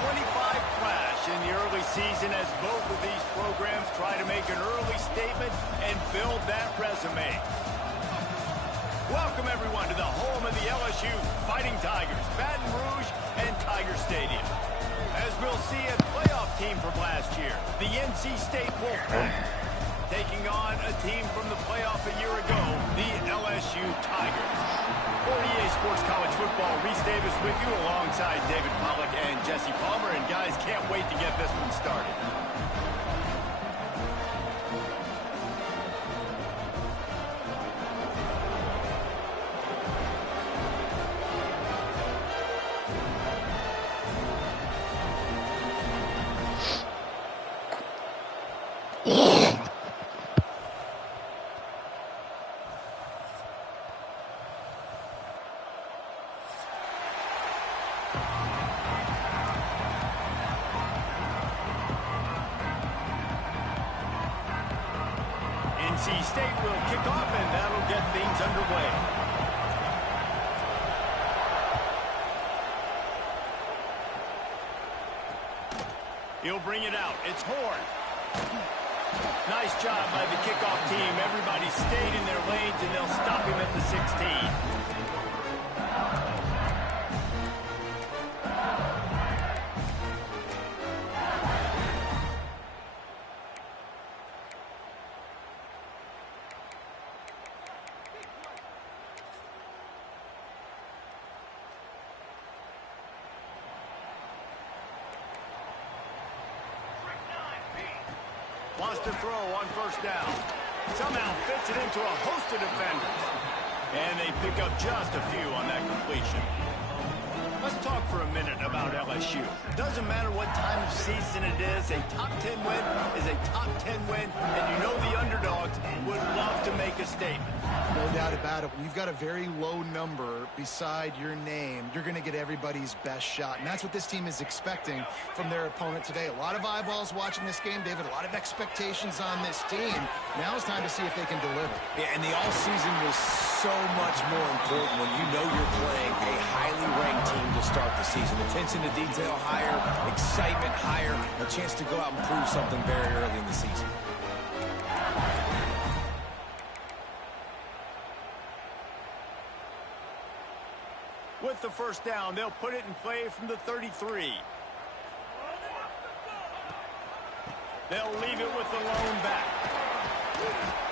25 clash in the early season as both of these programs try to make an early statement and build that resume. Welcome, everyone, to the home of the LSU Fighting Tigers, Baton Rouge and Tiger Stadium. As we'll see, a playoff team from last year, the NC State Wolfpack, taking on a team from the playoff a year ago, the LSU Tigers. For EA Sports College Football, Reese Davis with you alongside David Pollack and Jesse Palmer. And guys, can't wait to get this one started. NC State will kick off, and that'll get things underway. He'll bring it out. It's Horn. Nice job by the kickoff team. Everybody stayed in their lanes, and they'll stop him at the 16. Wants to throw on first down. Somehow fits it into a host of defenders. And they pick up just a few on that completion. Let's talk for a minute about LSU. Doesn't matter what time of season it is, a top 10 win is a top 10 win, and you know the underdogs would love to make a statement. No doubt about it. When you've got a very low number beside your name, you're going to get everybody's best shot. And that's what this team is expecting from their opponent today. A lot of eyeballs watching this game, David. A lot of expectations on this team. Now it's time to see if they can deliver. Yeah, and the offseason was so much more important when you know you're playing a highly ranked team to start the season. Attention to detail higher, excitement higher, a chance to go out and prove something very early in the season. With the first down, they'll put it in play from the 33. They'll leave it with the lone back.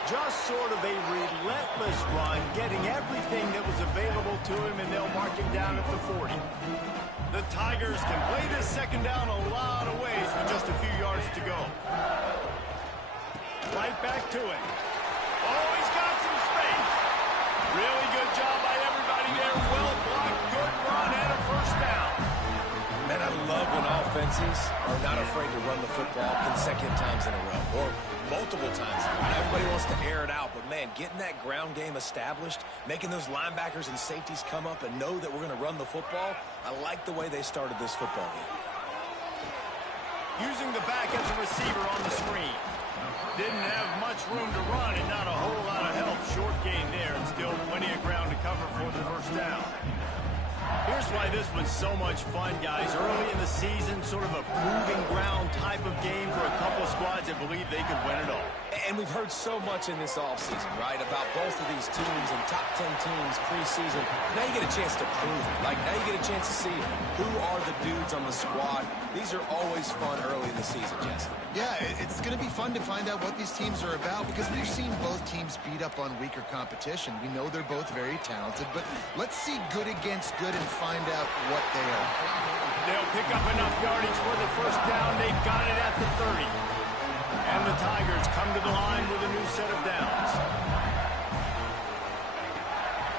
Just sort of a relentless run, getting everything that was available to him, and they'll mark him down at the 40. The Tigers can play this second down a lot of ways with just a few yards to go. Right back to it. Oh, he's got some space. Really good job by everybody there. Well blocked, good run, and a first down. Man, I love when offenses are not afraid to run the football consecutive times in a row, or multiple times. Everybody wants to air it out, but man, getting that ground game established, making those linebackers and safeties come up and know that we're going to run the football, I like the way they started this football game. Using the back as a receiver on the screen. Didn't have much room to run and not a whole lot of help. Short gain there and still plenty of ground to cover for the first down. Here's why this was so much fun, guys. Early in the season, sort of a proving ground type of game for a couple of squads that believe they could win it all. And we've heard so much in this offseason, right, about both of these teams and top 10 teams preseason. Now you get a chance to prove it. Like, now you get a chance to see who are the dudes on the squad. These are always fun early in the season, Jesse. Yeah, it's going to be fun to find out what these teams are about because we've seen both teams beat up on weaker competition. We know they're both very talented, but let's see good against good and find out what they are. They'll pick up enough yardage for the first down. They've got it at the 30. And the Tigers come to the line with a new set of downs.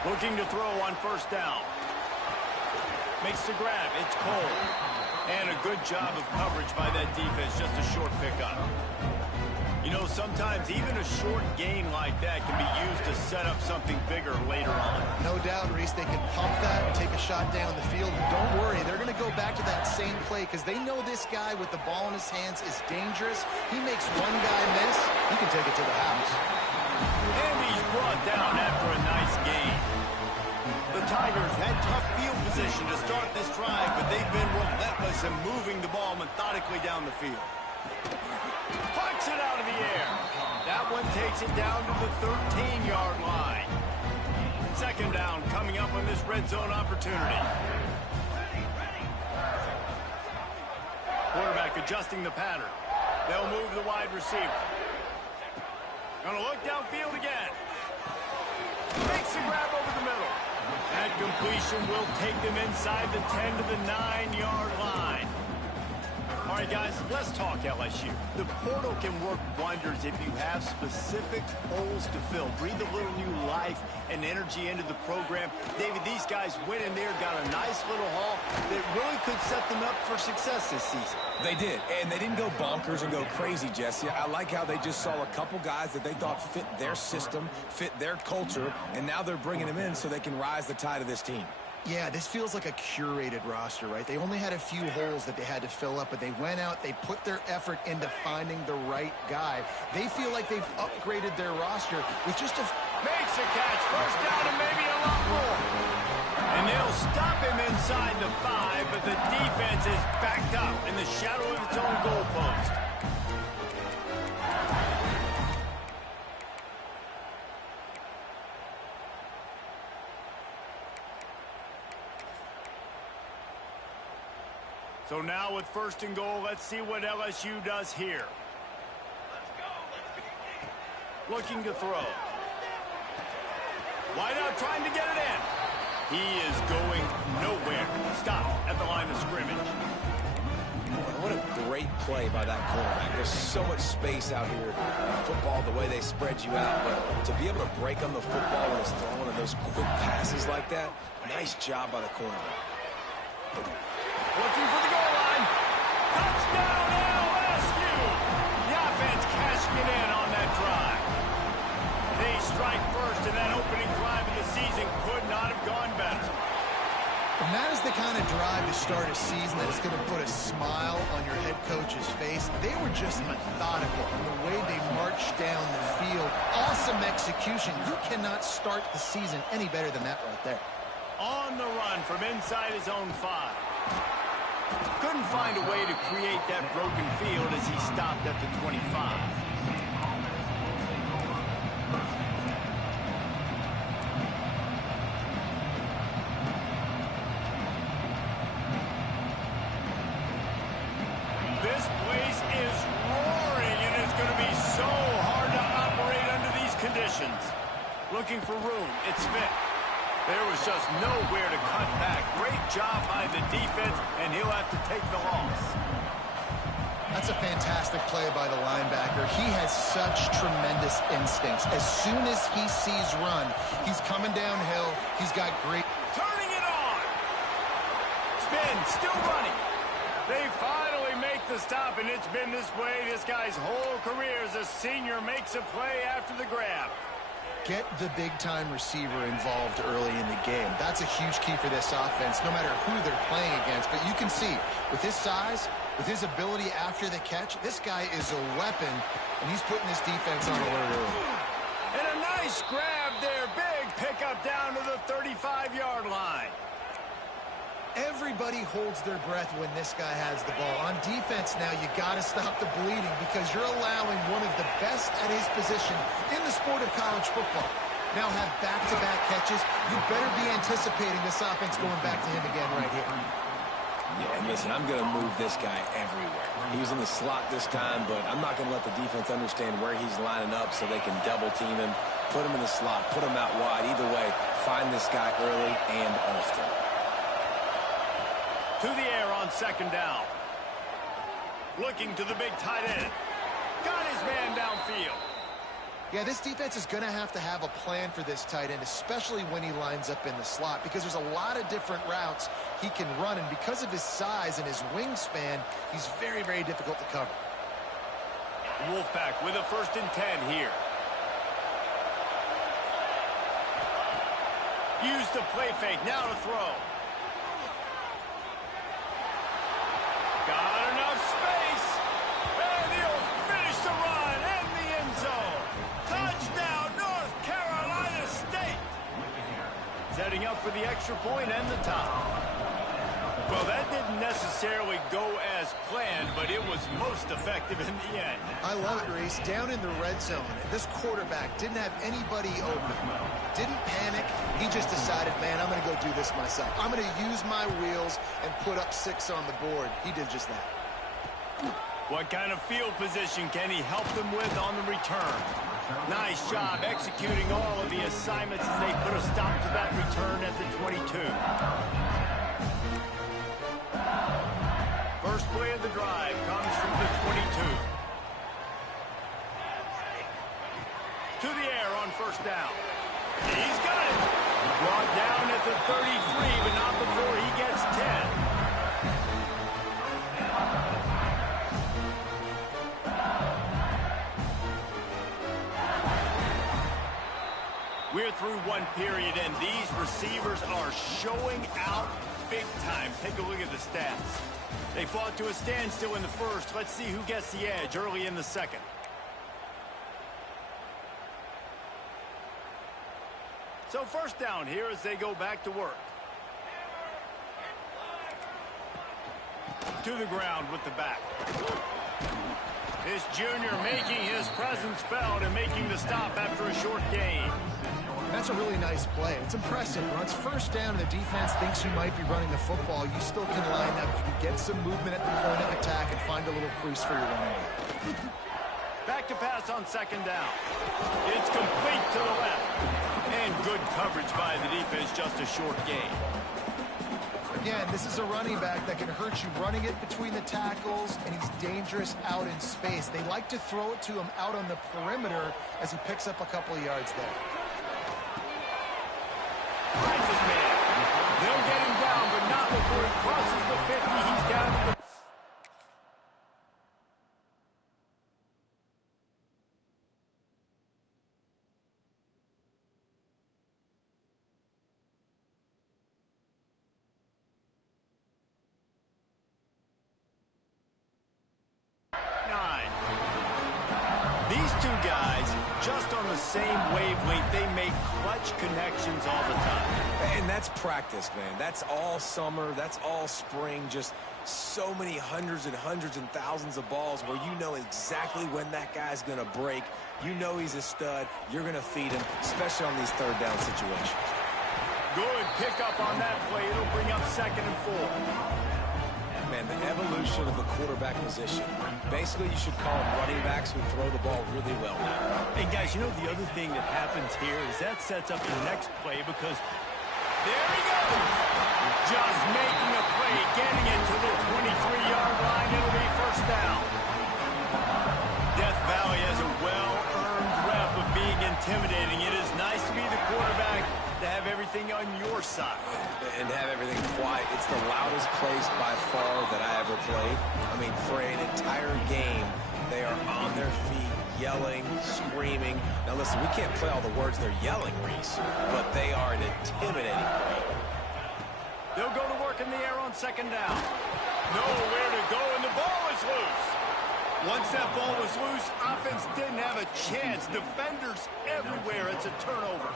Looking to throw on first down. Makes the grab. It's Cole. And a good job of coverage by that defense. Just a short pickup. You know, sometimes even a short gain like that can be used to set up something bigger later on. No doubt, Reese, they can pump that and take a shot down the field. Don't worry, they're going to go back to that same play because they know this guy with the ball in his hands is dangerous. He makes one guy miss, he can take it to the house. And he's brought down after a nice gain. The Tigers had tough field position to start this drive, but they've been relentless pace and moving the ball methodically down the field. Pucks it out of the air. That one takes it down to the 13-yard line. Second down coming up on this red zone opportunity. Quarterback adjusting the pattern. They'll move the wide receiver. Gonna look downfield again. Makes the grab over the middle. That completion will take them inside the 10 to the 9-yard line. All right, guys, let's talk LSU. The portal can work wonders if you have specific holes to fill. Breathe a little new life and energy into the program. David, these guys went in there, got a nice little haul that really could set them up for success this season. They did, and they didn't go bonkers and go crazy, Jesse. I like how they just saw a couple guys that they thought fit their system, fit their culture, and now they're bringing them in so they can rise the tide of this team. Yeah, this feels like a curated roster, right? They only had a few holes that they had to fill up, but they went out, they put their effort into finding the right guy. They feel like they've upgraded their roster with just a... Makes a catch, first down, and maybe a lot more. And they'll stop him inside the 5, but the defense is backed up in the shadow of its own goalpost. So now with first and goal, let's see what LSU does here. Looking to throw. Wide out, trying to get it in. He is going nowhere. Stop at the line of scrimmage. What a great play by that cornerback. There's so much space out here in football, the way they spread you out. But to be able to break on the football when it's throwing in those quick passes like that, nice job by the cornerback. Looking for the goal line. Touchdown, LSU! The offense cashing it in on that drive. They strike first, and that opening drive of the season could not have gone better. And that is the kind of drive to start a season that is going to put a smile on your head coach's face. They were just methodical in the way they marched down the field. Awesome execution. You cannot start the season any better than that right there. On the run from inside his own 5. Couldn't find a way to create that broken field as he stopped at the 25. This place is roaring, and it's going to be so hard to operate under these conditions. Looking for room. It's Vick. There was just nowhere to cut back. Great job by the defense, and he'll have to take the loss. That's a fantastic play by the linebacker. He has such tremendous instincts. As soon as he sees run, he's coming downhill. He's got great... Turning it on! Spin, still running. They finally make the stop, and it's been this way this guy's whole career as a senior makes a play after the grab. Get the big-time receiver involved early in the game. That's a huge key for this offense, no matter who they're playing against. But you can see, with his size, with his ability after the catch, this guy is a weapon, and he's putting his defense on alert early. And a nice grab there. Big pickup down to the 35-yard line. Everybody holds their breath when this guy has the ball. On defense now, you got to stop the bleeding because you're allowing one of the best at his position in the sport of college football. Now have back-to-back catches. You better be anticipating this offense going back to him again right here. Yeah, and listen, I'm going to move this guy everywhere. He was in the slot this time, but I'm not going to let the defense understand where he's lining up so they can double-team him, put him in the slot, put him out wide. Either way, find this guy early and often. To the air on second down. Looking to the big tight end. Got his man downfield. Yeah, this defense is going to have a plan for this tight end, especially when he lines up in the slot, because there's a lot of different routes he can run, and because of his size and his wingspan, he's very, very difficult to cover. Wolfpack with a 1st and 10 here. Use the play fake, now to throw. Got enough space, and he'll finish the run in the end zone. Touchdown, North Carolina State. Setting up for the extra point and the top. Well, that didn't necessarily go as planned, but it was most effective in the end. I love it, Reese. Down in the red zone, this quarterback didn't have anybody open. Didn't panic. He just decided, man, I'm going to go do this myself. I'm going to use my wheels and put up 6 on the board. He did just that. What kind of field position can he help them with on the return? Nice job executing all of the assignments as they put a stop to that return at the 22. First play of the drive comes from the 22. To the air on first down. He's got it. Brought down at the 33, but not before he gets 10. We're through one period, and these receivers are showing out big time. Take a look at the stats. They fought to a standstill in the first. Let's see who gets the edge early in the second. So first down here as they go back to work. To the ground with the back. This junior making his presence felt and making the stop after a short gain. That's a really nice play. It's impressive. When it's first down and the defense thinks you might be running the football, you still can line up. You can get some movement at the point of attack and find a little crease for your running back. Back to pass on second down. It's complete to the left. And good coverage by the defense, just a short gain. Again, this is a running back that can hurt you running it between the tackles, and he's dangerous out in space. They like to throw it to him out on the perimeter as he picks up a couple of yards there. Finds his man. They'll get him down, but not before he crosses the 50. He's down to the... These two guys, just on the same wavelength, they make clutch connections all the time. And that's practice, man. That's all summer. That's all spring. Just so many hundreds and thousands of balls where you know exactly when that guy's going to break. You know he's a stud. You're going to feed him, especially on these third down situations. Good pickup on that play. It'll bring up 2nd and 4. Man, the evolution of the quarterback position. Basically, you should call them running backs who throw the ball really well now. And guys, you know the other thing that happens here is that sets up the next play because there he goes. Just making a play, getting it to the 23-yard line. It'll be first down. Death Valley has a well-earned rep of being intimidating. It is nice to be the quarterback, to have everything on your side. And have everything quiet. It's the loudest place by far that I ever played. I mean, for an entire game, they are on their feet, yelling, screaming. Now listen, we can't play all the words they're yelling, Reese, but they are an intimidating crowd. They'll go to work in the air on second down. Nowhere to go, and the ball is loose. Once that ball was loose, offense didn't have a chance. Defenders everywhere. It's a turnover.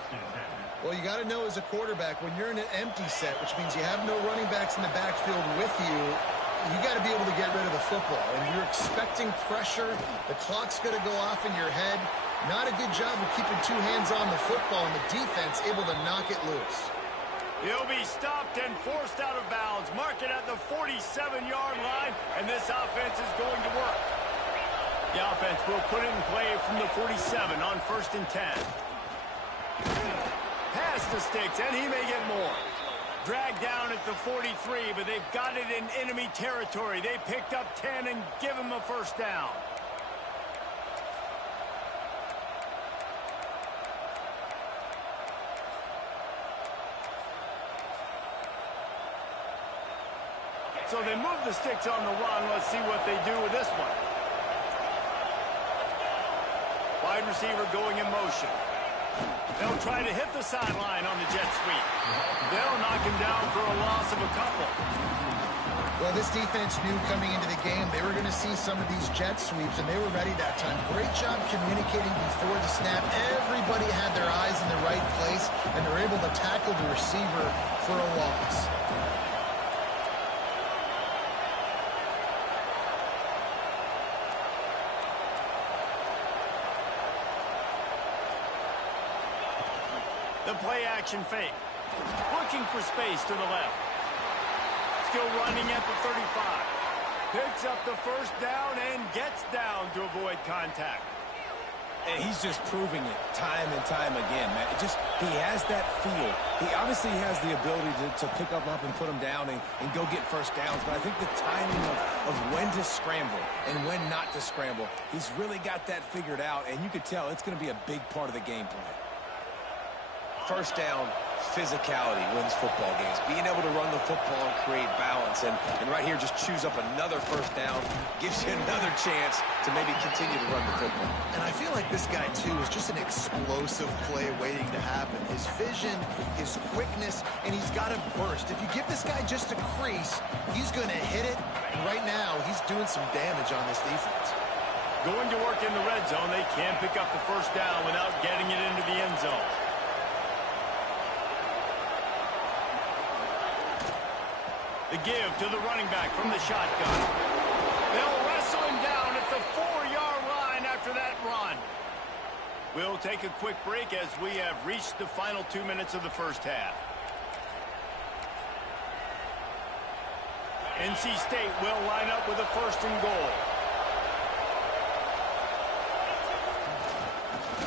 Well, you got to know as a quarterback, when you're in an empty set, which means you have no running backs in the backfield with you, you got to be able to get rid of the football. And you're expecting pressure. The clock's going to go off in your head. Not a good job of keeping 2 hands on the football, and the defense able to knock it loose. He'll be stopped and forced out of bounds. Mark it at the 47-yard line, and this offense is going to work. The offense will put it in play from the 47 on 1st and 10. Pass the sticks, and he may get more. Dragged down at the 43, but they've got it in enemy territory. They picked up 10 and give him a first down. So they move the sticks on the run. Let's see what they do with this one. Wide receiver going in motion. They'll try to hit the sideline on the jet sweep. They'll knock him down for a loss of a couple. Well, this defense knew coming into the game they were going to see some of these jet sweeps, and they were ready that time. Great job communicating before the snap. Everybody had their eyes in the right place, and they're able to tackle the receiver for a loss. The play action fake. Looking for space to the left. Still running at the 35. Picks up the first down and gets down to avoid contact. And he's just proving it time and time again, man. He has that feel. He obviously has the ability to pick up and put him down and go get first downs. But I think the timing of when to scramble and when not to scramble, he's really got that figured out. And you could tell it's going to be a big part of the game plan. First down, physicality wins football games. Being able to run the football and create balance. And right here, just choose up another first down. Gives you another chance to maybe continue to run the football. And I feel like this guy, too, is just an explosive play waiting to happen. His vision, his quickness, and he's got a burst. If you give this guy just a crease, he's going to hit it. And right now, he's doing some damage on this defense. Going to work in the red zone. They can't pick up the first down without getting it into the end zone. The give to the running back from the shotgun. They'll wrestle him down at the 4-yard line after that run. We'll take a quick break as we have reached the final 2 minutes of the first half. NC State will line up with a first and goal.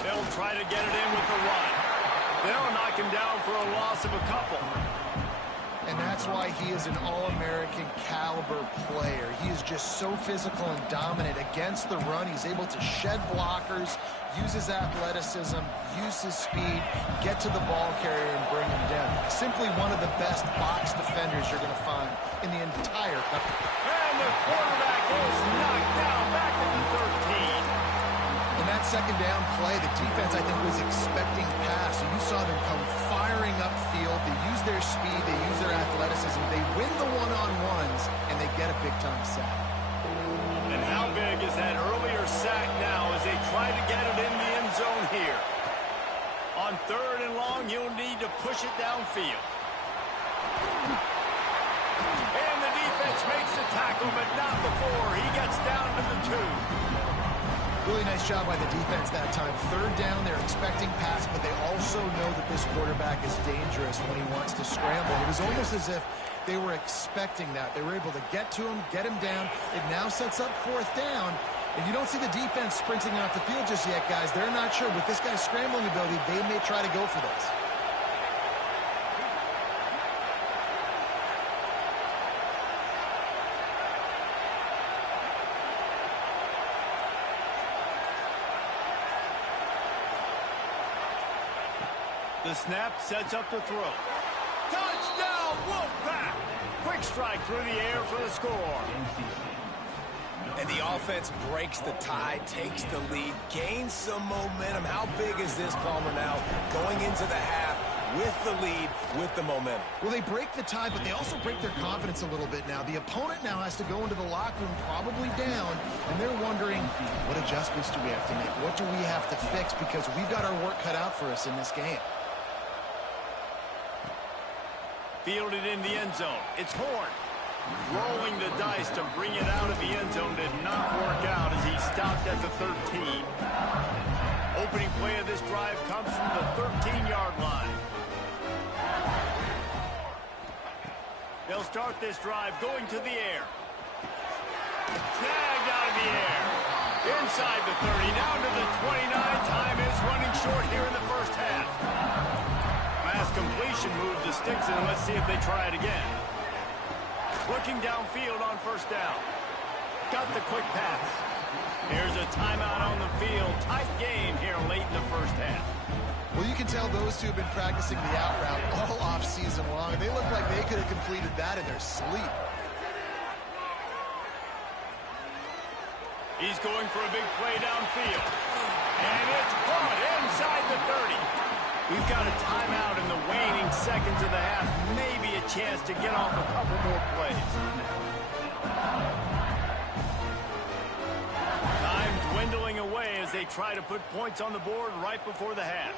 They'll try to get it in with the run. They'll knock him down for a loss of a couple. And that's why he is an All-American caliber player. He is just so physical and dominant against the run. He's able to shed blockers, use his athleticism, use his speed, get to the ball carrier and bring him down. Simply one of the best box defenders you're going to find in the entire country. And the quarterback is knocked down back at the 13. In that second down play, the defense, I think, was expecting pass. And you saw them come firing upfield. They use their speed. They use their athleticism. They win the one-on-ones, and they get a big-time sack. And how big is that earlier sack now as they try to get it in the end zone here? On 3rd and long, you'll need to push it downfield. And the defense makes the tackle, but not before. He gets down to the 2. Really nice job by the defense that time. 3rd down, they're expecting pass, but they also know that this quarterback is dangerous when he wants to scramble. It was almost as if they were expecting that. They were able to get to him, get him down. It now sets up 4th down. And you don't see the defense sprinting off the field just yet, guys. They're not sure. With this guy's scrambling ability, they may try to go for this. The snap sets up the throw. Touchdown, Wolfpack! Quick strike through the air for the score. And the offense breaks the tie, takes the lead, gains some momentum. How big is this, Palmer, now going into the half with the lead, with the momentum? Well, they break the tie, but they also break their confidence a little bit now. The opponent now has to go into the locker room probably down, and they're wondering, what adjustments do we have to make? What do we have to fix? Because we've got our work cut out for us in this game. Fielded in the end zone. It's Horn. Rolling the dice to bring it out of the end zone did not work out as he stopped at the 13. Opening play of this drive comes from the 13-yard line. They'll start this drive going to the air. Tagged out of the air. Inside the 30, down to the 29. Time is running short here in the first half. Pass completion moved the sticks, and let's see if they try it again. Looking downfield on first down. Got the quick pass. Here's a timeout on the field. Tight game here late in the first half. Well, you can tell those two have been practicing the out route all off season long. They look like they could have completed that in their sleep. He's going for a big play downfield. And it's caught inside the 30. We've got a timeout in the waning seconds of the half. Maybe a chance to get off a couple more plays. Time dwindling away as they try to put points on the board right before the half.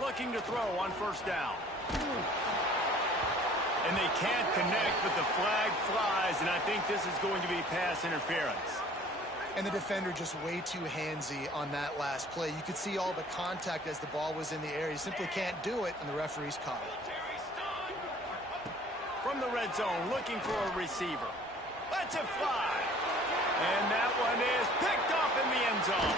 Looking to throw on first down. And they can't connect, but the flag flies, and I think this is going to be pass interference. And the defender just way too handsy on that last play. You could see all the contact as the ball was in the air. He simply can't do it, and the referee's caught it. From the red zone, looking for a receiver. Lets it fly. And that one is picked off in the end zone.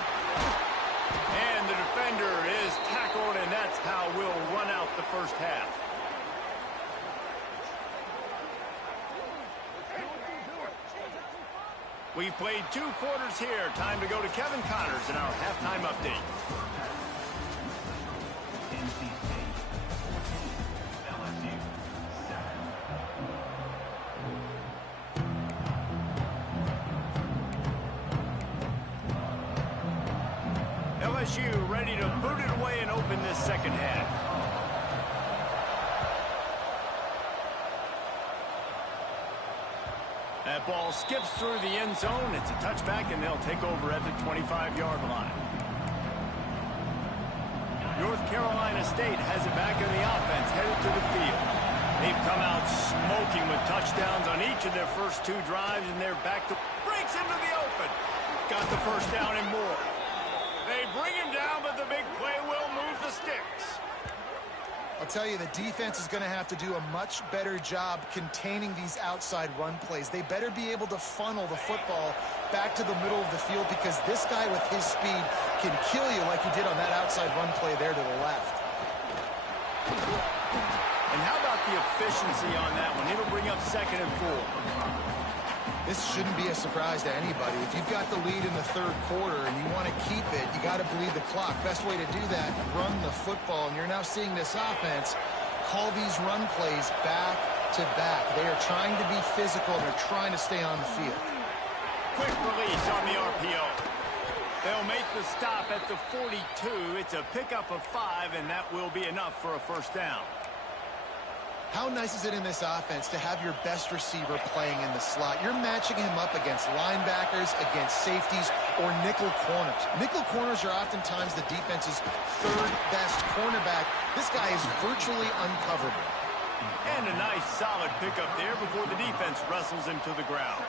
And the defender is tackled, and that's how we'll run out the first half. We've played 2 quarters here. Time to go to Kevin Connors in our halftime update. LSU ready to boot it away and open this second half. That ball skips through the end zone. It's a touchback, and they'll take over at the 25-yard line. North Carolina State has it back in the offense, headed to the field. They've come out smoking with touchdowns on each of their first 2 drives, and they're back to breaks into the open. Got the first down and more. They bring him down, but the big play will move the sticks. I'll tell you, the defense is going to have to do a much better job containing these outside run plays. They better be able to funnel the football back to the middle of the field, because this guy with his speed can kill you like he did on that outside run play there to the left. And how about the efficiency on that one? It'll bring up 2nd and 4. This shouldn't be a surprise to anybody. If you've got the lead in the 3rd quarter and you want to keep it, you got to bleed the clock. Best way to do that, run the football. And you're now seeing this offense call these run plays back to back. They are trying to be physical, and they're trying to stay on the field. Quick release on the RPO. They'll make the stop at the 42. It's a pickup of 5, and that will be enough for a first down. How nice is it in this offense to have your best receiver playing in the slot? You're matching him up against linebackers, against safeties, or nickel corners. Nickel corners are oftentimes the defense's 3rd best cornerback. This guy is virtually uncoverable. And a nice solid pickup there before the defense wrestles him to the ground.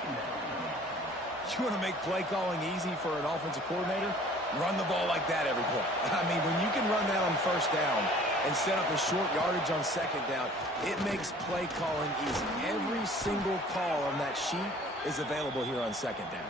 You want to make play calling easy for an offensive coordinator? Run the ball like that every play. I mean, when you can run that on first down and set up a short yardage on second down, it makes play calling easy. Every single call on that sheet is available here on second down.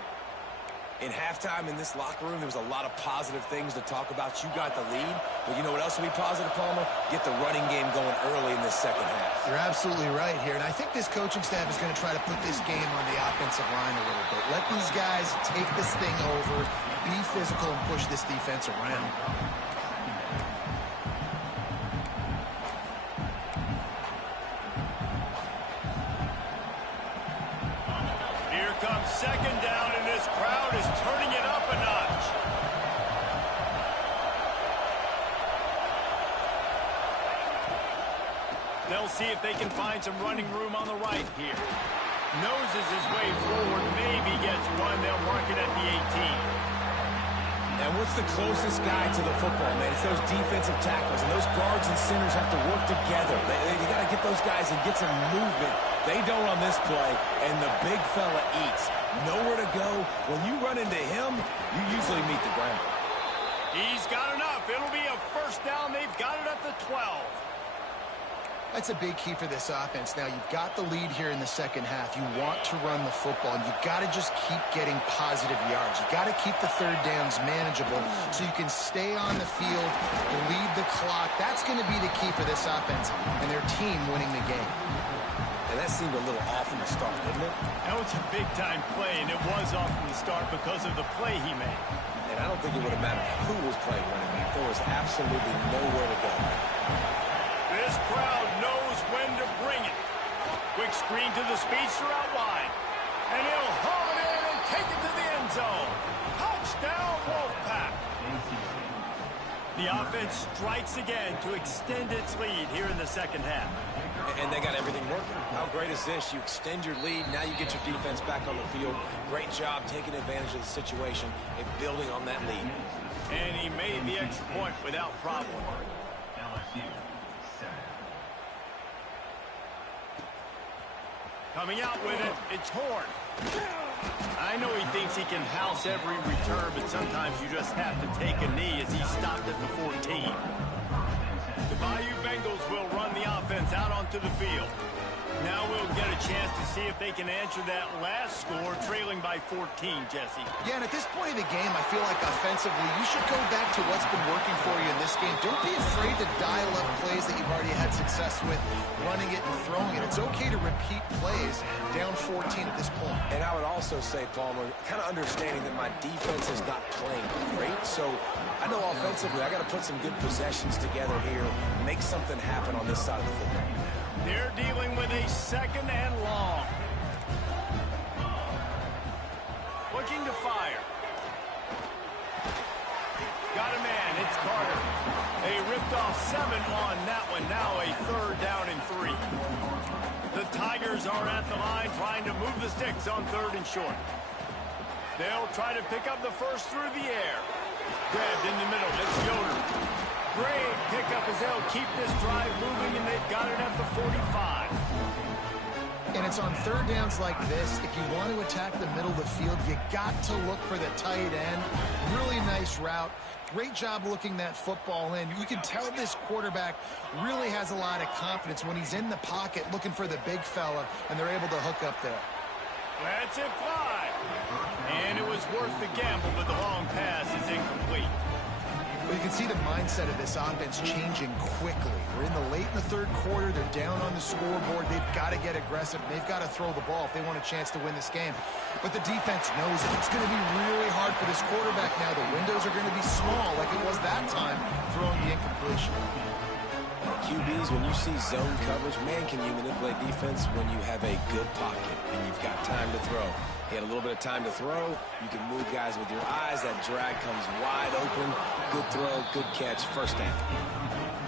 In halftime in this locker room, there was a lot of positive things to talk about. You got the lead, but you know what else will be positive, Palmer? Get the running game going early in this second half. You're absolutely right here, and I think this coaching staff is going to try to put this game on the offensive line a little bit. Let these guys take this thing over, be physical, and push this defense around. Here comes second down, and this crowd is turning it up a notch. They'll see if they can find some running room on the right here. Noses his way forward, maybe gets one. They'll mark it at the 18. And what's the closest guy to the football, man? It's those defensive tackles, and those guards and centers have to work together. You got to get those guys and get some movement. They don't on this play, and the big fella eats. Nowhere to go. When you run into him, you usually meet the ground. He's got enough. It'll be a first down. They've got it at the 12. That's a big key for this offense. Now, you've got the lead here in the second half. You want to run the football, and you've got to just keep getting positive yards. You've got to keep the third downs manageable so you can stay on the field, lead the clock. That's going to be the key for this offense and their team winning the game. And that seemed a little off from the start, didn't it? That was a big-time play, and it was off from the start because of the play he made. And I don't think it would have mattered who was playing running back. There was absolutely nowhere to go. This crowd knows when to bring it. Quick screen to the speedster out wide. And he'll haul it in and take it to the end zone. Touchdown, Wolfpack. The offense strikes again to extend its lead here in the second half. And they got everything working. How great is this? You extend your lead, now you get your defense back on the field. Great job taking advantage of the situation and building on that lead. And he made the extra point without problem. Coming out with it, it's Horn. I know he thinks he can house every return, but sometimes you just have to take a knee as he stopped at the 14. The Bayou Bengals will run the offense out onto the field. Now we'll get a chance to see if they can answer that last score, trailing by 14, Jesse. Yeah, and at this point of the game, I feel like offensively, you should go back to what's been working for you in this game. Don't be afraid to dial up plays that you've already had success with, running it and throwing it. It's okay to repeat plays down 14 at this point. And I would also say, Palmer, kind of understanding that my defense is not playing great, so I know offensively I got to put some good possessions together here, make something happen on this side of the football. They're dealing with a second and long. Looking to fire. Got a man. It's Carter. They ripped off 7 on that one. Now a 3rd down and 3. The Tigers are at the line trying to move the sticks on 3rd and short. They'll try to pick up the first through the air. Grabbed in the middle. It's Yoder. Great pickup as they'll keep this drive moving, and they've got it at the 45. And it's on 3rd downs like this. If you want to attack the middle of the field, you got to look for the tight end. Really nice route. Great job looking that football in. You can tell this quarterback really has a lot of confidence when he's in the pocket looking for the big fella, and they're able to hook up there. Lets it fly. And it was worth the gamble, but the long pass is incomplete. Well, you can see the mindset of this offense changing quickly. We're late in the 3rd quarter. They're down on the scoreboard. They've got to get aggressive. They've got to throw the ball if they want a chance to win this game. But the defense knows it. It's going to be really hard for this quarterback now. The windows are going to be small like it was that time throwing the incompletion. QBs, when you see zone coverage, man, can you manipulate defense when you have a good pocket and you've got time to throw. He had a little bit of time to throw. You can move guys with your eyes. That drag comes wide open. Good throw, good catch, first down.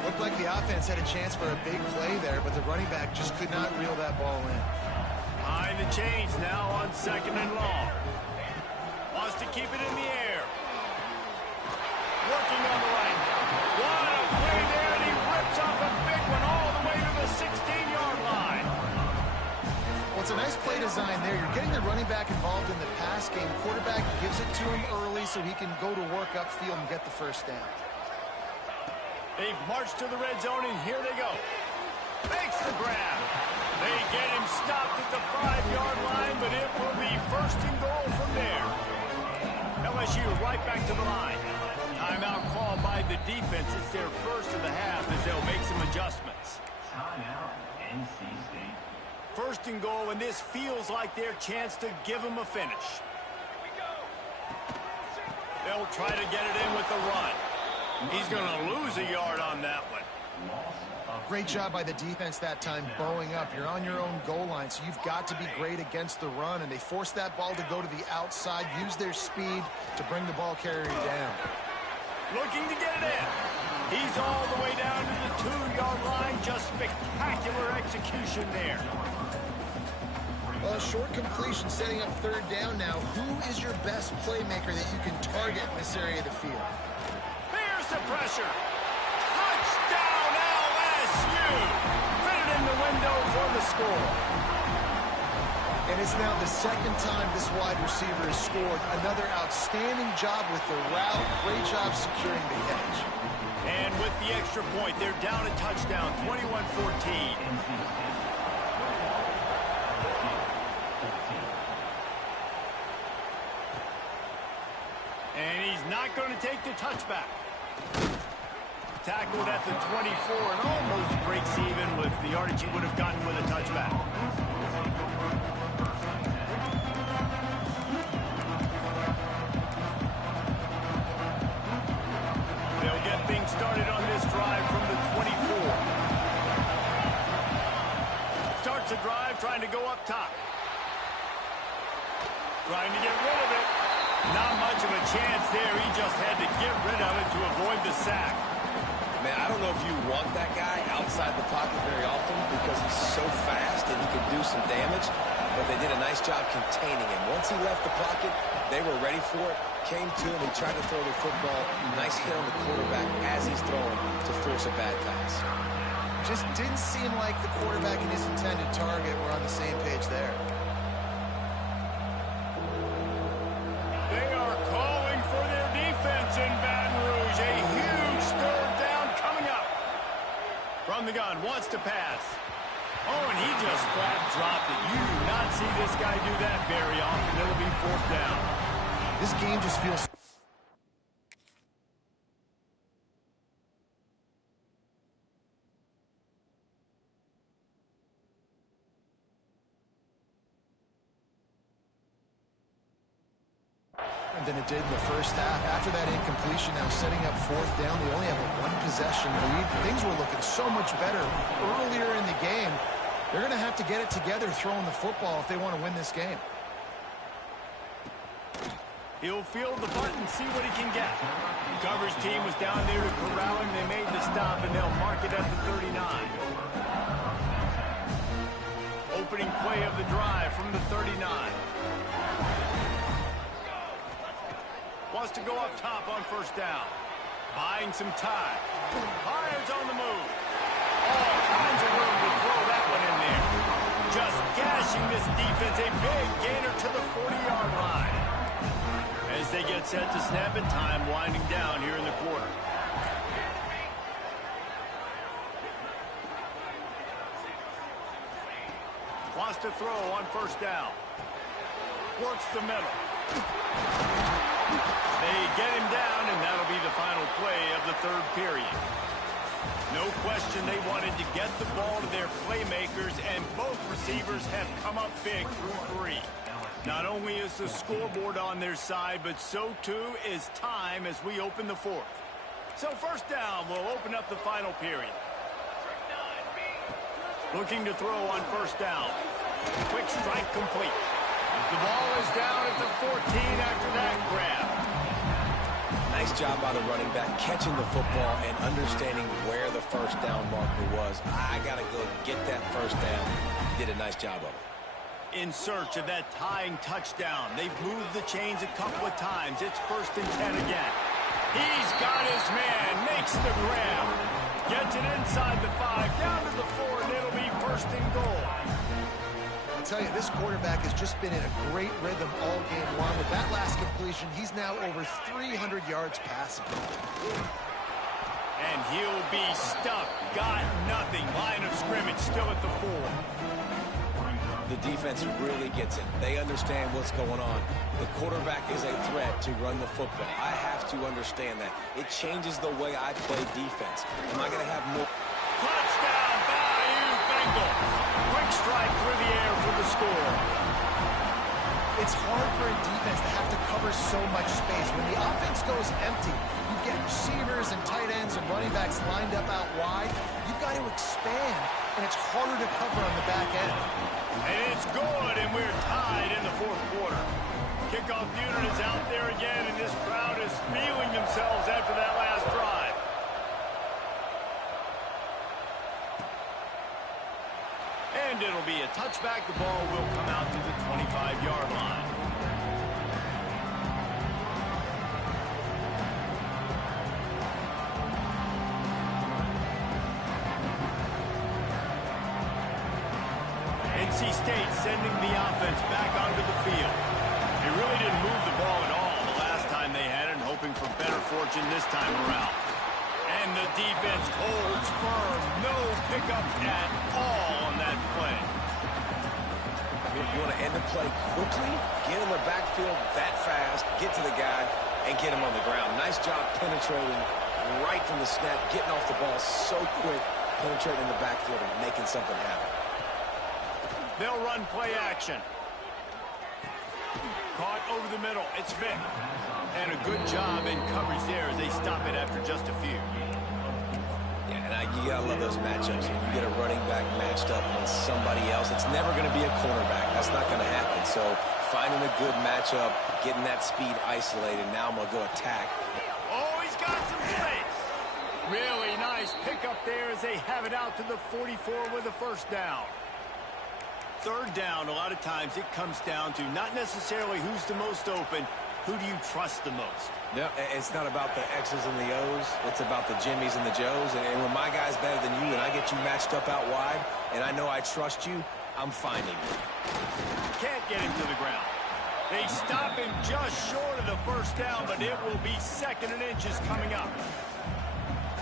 Looked like the offense had a chance for a big play there, but the running back just could not reel that ball in. Behind the chains now on 2nd and long. Wants to keep it in the air. Working on the right. What a play there, and he rips off a big one all the way to the 16-yard line. Well, it's a nice play design there. You're getting the running back involved in the pass game. Quarterback gives it to him early so he can go to work upfield and get the first down. They've marched to the red zone, and here they go. Makes the grab. They get him stopped at the 5-yard line, but it will be 1st and goal from there. LSU right back to the line. Timeout called by the defense. It's their first of the half as they'll make some adjustments. Timeout, NC State. 1st and goal, and this feels like their chance to give them a finish. They'll try to get it in with the run. He's going to lose a yard on that one. Great job by the defense that time, bowing up. You're on your own goal line, so you've got to be great against the run, and they force that ball to go to the outside, use their speed to bring the ball carrier down. Looking to get it in. He's all the way down to the 2-yard line. Just spectacular execution there. Well, a short completion setting up 3rd down now. Who is your best playmaker that you can target in this area of the field? Here's the pressure. Touchdown, LSU. Fit it in the window for the score. And it's now the 2nd time this wide receiver has scored. Another outstanding job with the route. Great job securing the catch. And with the extra point, they're down a touchdown, 21-14. And he's not going to take the touchback. Tackled at the 24 and almost breaks even with the yardage he would have gotten with a touchback. They'll get things started on this drive from the 24. Starts a drive trying to go up top. Trying to get rid of it. Not much of a chance there. He just had to get rid of it to avoid the sack. Man, I don't know if you want that guy outside the pocket very often because he's so fast and he can do some damage, but they did a nice job containing him. Once he left the pocket, they were ready for it, came to him, he tried to throw the football. Nice hit on the quarterback as he's throwing to force a bad pass. Just didn't seem like the quarterback and his intended target were on the same page there. From the gun, wants to pass. Oh, and he just flat dropped it. You do not see this guy do that very often. It'll be 4th down. This game just feels... than it did in the first half. After that incompletion, now setting up 4th down, they only have a 1-possession lead. Things were looking so much better earlier in the game. They're going to have to get it together throwing the football if they want to win this game. He'll field the bunt and see what he can get. The coverage team was down there to corral him. They made the stop, and they'll mark it at the 39. Opening play of the drive from the 39. Wants to go up top on 1st down. Buying some time. Hires on the move. All kinds of room to throw that one in there. Just gashing this defense. A big gainer to the 40-yard line. As they get set to snap it, time winding down here in the quarter. Wants to throw on 1st down. Works the middle. They get him down, and that'll be the final play of the 3rd period. No question they wanted to get the ball to their playmakers, and both receivers have come up big through 3. Not only is the scoreboard on their side, but so too is time as we open the 4th. So 1st down will open up the final period. Looking to throw on 1st down. Quick strike complete. The ball is down at the 14 after that grab. Nice job by the running back, catching the football and understanding where the 1st down marker was. I got to go get that 1st down. He did a nice job of it. In search of that tying touchdown. They've moved the chains a couple of times. It's 1st and 10 again. He's got his man, makes the grab. Gets it inside the 5, down to the 4, and it'll be 1st and goal. I'll tell you, this quarterback has just been in a great rhythm all game long. With that last completion, he's now over 300 yards passing. And he'll be stuffed. Got nothing. Line of scrimmage still at the 4. The defense really gets it. They understand what's going on. The quarterback is a threat to run the football. I have to understand that. It changes the way I play defense. Am I going to have more? Touchdown, Bayou Bengals. Quick strike through the air for the score. It's hard for a defense to have to cover so much space. When the offense goes empty, you get receivers and tight ends and running backs lined up out wide. You've got to expand, and it's harder to cover on the back end. And it's good, and we're tied in the 4th quarter. Kickoff unit is out there again, and this crowd is feeling themselves after that last drive. And it'll be a touchback. The ball will come out to the 25-yard line. NC State sending the offense back onto the field. They really didn't move the ball at all the last time they had it, hoping for better fortune this time around. And the defense holds firm. No pickup at all on that play. You want to end the play quickly, get in the backfield that fast, get to the guy, and get him on the ground. Nice job penetrating right from the snap, getting off the ball so quick, penetrating the backfield and making something happen. They'll run play action. Caught over the middle. It's Vick. And a good job in coverage there as they stop it after just a few. Yeah, and you got to love those matchups. When you get a running back matched up on somebody else, it's never going to be a cornerback. That's not going to happen. So finding a good matchup, getting that speed isolated. Now I'm going to go attack. Oh, he's got some space. Really nice pickup there as they have it out to the 44 with a 1st down. 3rd down, a lot of times it comes down to not necessarily who's the most open, who do you trust the most? No, it's not about the X's and the O's. It's about the Jimmies and the Joes. And when my guy's better than you and I get you matched up out wide and I know I trust you, I'm finding you. Can't get him to the ground. They stop him just short of the 1st down, but it will be 2nd and inches coming up.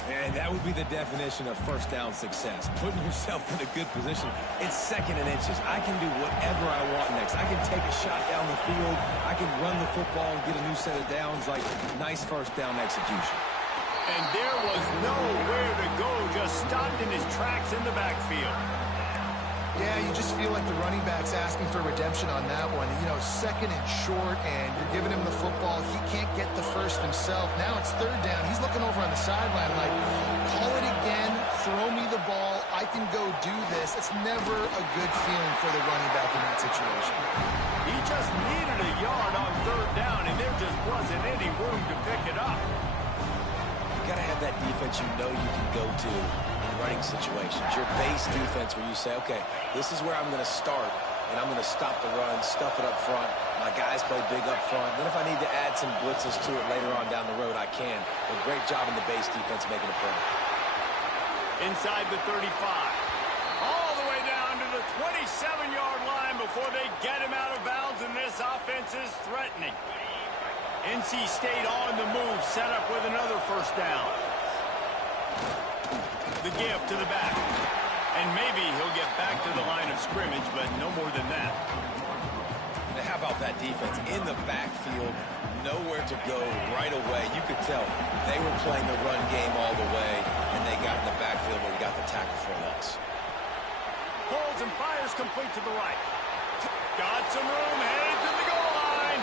And that would be the definition of first down success. Putting yourself in a good position. It's 2nd and inches. I can do whatever I want next. I can take a shot down the field. I can run the football and get a new set of downs. Like, nice first down execution. And there was nowhere to go. Just stopped in his tracks in the backfield. Yeah, you just feel like the running back's asking for redemption on that one. You know, 2nd and short, and you're giving him the football. He can't get the first himself. Now it's 3rd down. He's looking over on the sideline like, call it again, throw me the ball, I can go do this. It's never a good feeling for the running back in that situation. He just needed a yard on 3rd down, and there just wasn't any room to pick it up. You got to have that defense you know you can go to in running situations. Your base defense where you say, okay, this is where I'm going to start, and I'm going to stop the run, stuff it up front. My guys play big up front. Then if I need to add some blitzes to it later on down the road, I can. But great job in the base defense making a play. Inside the 35. All the way down to the 27-yard line before they get him out of bounds, and this offense is threatening. NC State on the move, set up with another first down. The give to the back. And maybe he'll get back to the line of scrimmage, but no more than that. And how about that defense in the backfield, nowhere to go right away. You could tell they were playing the run game all the way, and they got in the backfield where he got the tackle for a loss. Holds and fires complete to the right. Got some room, headed to the goal line.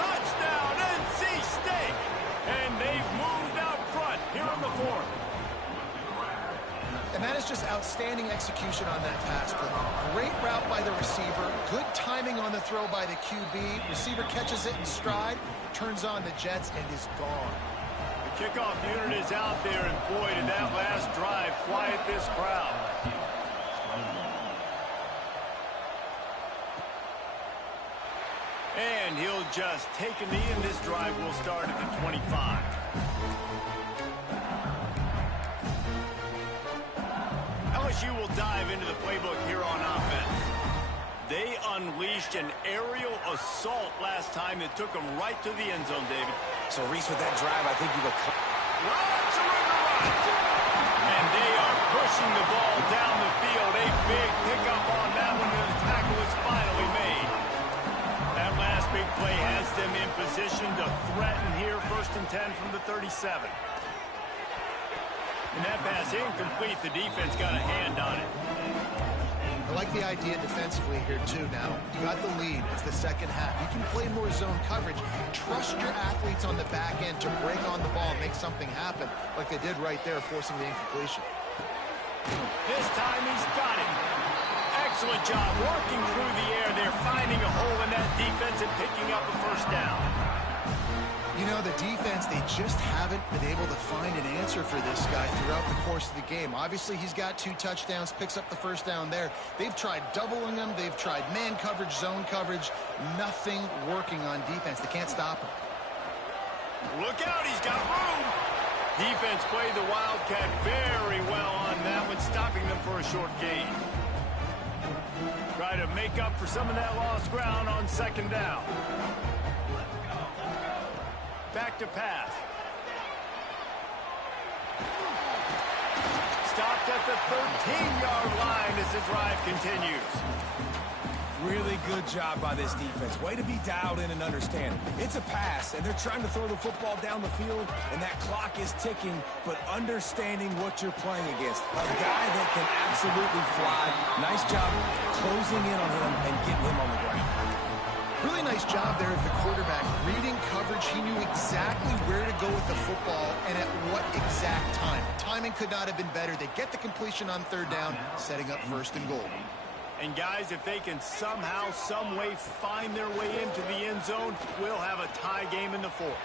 Touchdown, NC State. And they've moved out front here in the 4th. And that is just outstanding execution on that pass play. Great route by the receiver. Good timing on the throw by the QB. Receiver catches it in stride, turns on the jets, and is gone. The kickoff unit is out there, and boy, did that last drive quiet this crowd. And he'll just take a knee, and this drive will start at the 25. LSU will dive into the playbook here on offense. They unleashed an aerial assault last time that took them right to the end zone, David. So, Reese, with that drive, I think you've Lots of room to run. And they are pushing the ball down the field. A big pickup on that one, and the tackle is finally made. That last big play has them in position to threaten here. 1st and 10 from the 37. And that pass incomplete. The defense got a hand on it. I like the idea defensively here, too, now. You got the lead. It's the 2nd half. You can play more zone coverage. Trust your athletes on the back end to break on the ball and make something happen, like they did right there, forcing the incompletion. This time he's got it. Excellent job working through the air there, finding a hole in that defense and picking up a first down. You know, the defense, they just haven't been able to find an answer for this guy throughout the course of the game. Obviously, he's got 2 touchdowns, picks up the first down there. They've tried doubling him. They've tried man coverage, zone coverage. Nothing working on defense. They can't stop him. Look out, he's got room. Defense played the Wildcat very well on that one, stopping them for a short gain. Try to make up for some of that lost ground on 2nd down. Back to pass. Stopped at the 13-yard line as the drive continues. Really good job by this defense. Way to be dialed in and understand. It's a pass, and they're trying to throw the football down the field, and that clock is ticking, but understanding what you're playing against. A guy that can absolutely fly. Nice job closing in on him and getting him on the ground. Really nice job there of the quarterback. Reading coverage, he knew exactly where to go with the football and at what exact time. Timing could not have been better. They get the completion on 3rd down, setting up 1st and goal. And guys, if they can somehow, some way find their way into the end zone, we'll have a tie game in the 4th.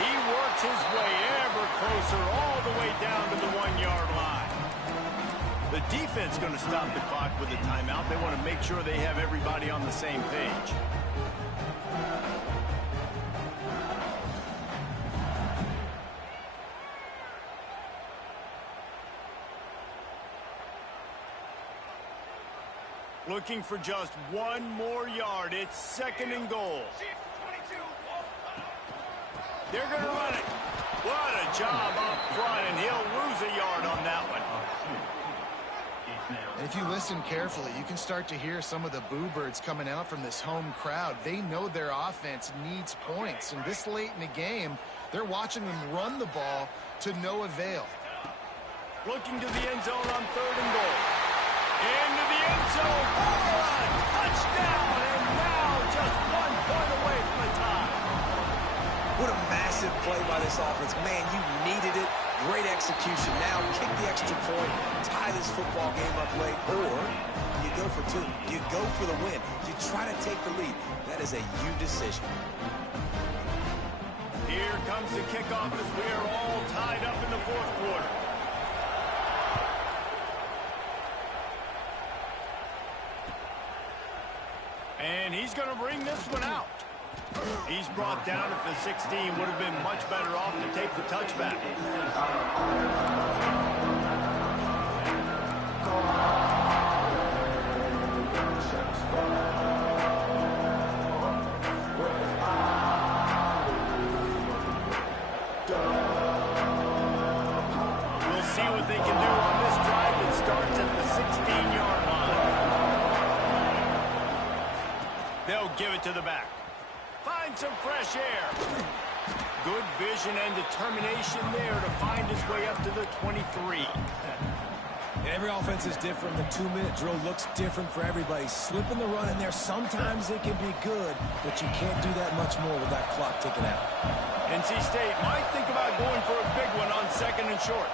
He works his way ever closer all the way down to the 1-yard line. The defense going to stop the clock with a timeout. They want to make sure they have everybody on the same page. Looking for just 1 more yard. It's 2nd and goal. They're going to run it. What a job up front, and he'll lose a yard on that one. And if you listen carefully, you can start to hear some of the boo birds coming out from this home crowd. They know their offense needs points, and this late in the game, they're watching them run the ball to no avail. Looking to the end zone on 3rd and goal. Into the end zone for a touchdown, and now just 1 point away from the tie. What a massive play by this offense. Man, you needed it. Great execution. Now kick the extra point, tie this football game up late, or you go for 2. You go for the win. You try to take the lead. That is a you decision. Here comes the kickoff as we are all tied up in the 4th quarter. And he's going to bring this one out. He's brought down at the 16. Would have been much better off to take the touchback. We'll see what they can do on this drive that starts at the 16-yard line. They'll give it to the back. Find some fresh air. Good vision and determination there to find his way up to the 23. And every offense is different. The 2-minute drill looks different for everybody. Slipping the run in there, sometimes it can be good, but you can't do that much more with that clock ticking out. NC State might think about going for a big one on 2nd and short.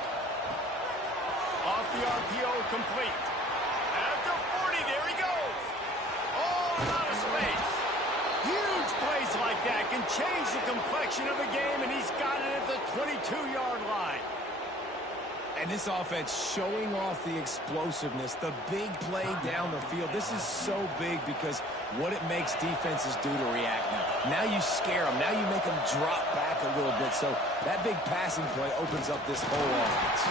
Off the RPO, complete. At the 40, there he goes. Oh, out of space. Huge plays like that can change the complexion of a game, and he's got it at the 22-yard line. And this offense showing off the explosiveness, the big play down the field. This is so big because what it makes defenses do to react now. Now you scare them. Now you make them drop back a little bit. So that big passing play opens up this whole offense.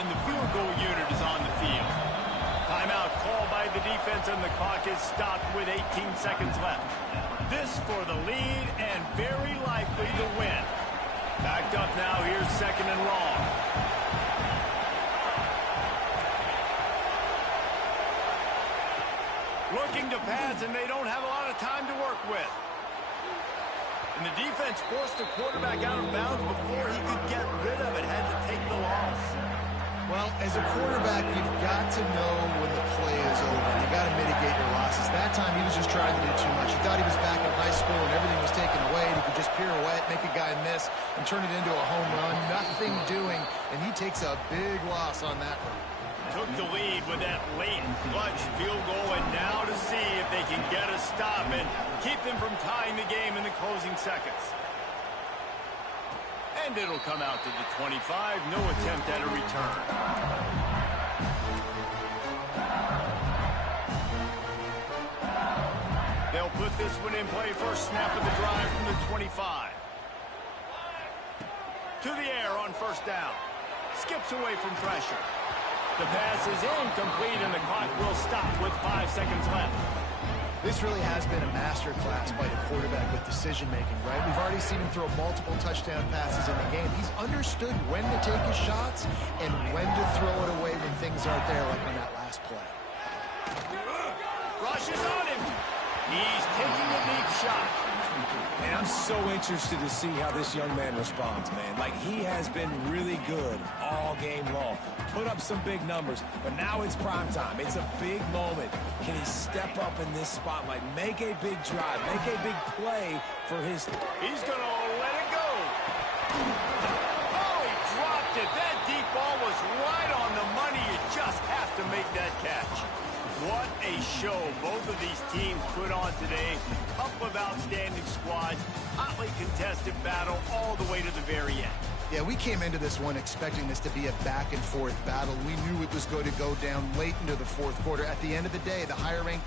And the field goal unit is on the field. Timeout called by the defense, and the clock is stopped with 18 seconds left. This for the lead and very likely to win. Backed up now, here's 2nd and long. Looking to pass, and they don't have a lot of time to work with. And the defense forced the quarterback out of bounds before he could get rid of it, had to take the loss. Well, as a quarterback, you've got to know when the play is over. You got to mitigate your losses. That time, he was just trying to do too much. He thought he was back in high school and everything was taken away, and he could just pirouette, make a guy miss, and turn it into a home run. Nothing doing, and he takes a big loss on that one. Took the lead with that late clutch field goal, and now to see if they can get a stop and keep them from tying the game in the closing seconds. And it'll come out to the 25. No attempt at a return. They'll put this one in play. First snap of the drive from the 25. To the air on 1st down. Skips away from pressure. The pass is incomplete, and the clock will stop with 5 seconds left. This really has been a master class by the quarterback with decision-making, right? We've already seen him throw multiple touchdown passes in the game. He's understood when to take his shots and when to throw it away when things aren't there, like on that last play. Rush is on him. He's taking a deep shot. And I'm so interested to see how this young man responds, man. Like, he has been really good all game long. Put up some big numbers, but now it's prime time. It's a big moment. Can he step up in this spotlight, make a big drive, make a big play for his... He's going to let it go. Oh, he dropped it. That deep ball was right on the money. You just have to make that catch. What a show both of these teams put on today. Couple of outstanding squads, hotly contested battle all the way to the very end. Yeah, we came into this one expecting this to be a back-and-forth battle. We knew it was going to go down late into the 4th quarter. At the end of the day, the higher-ranked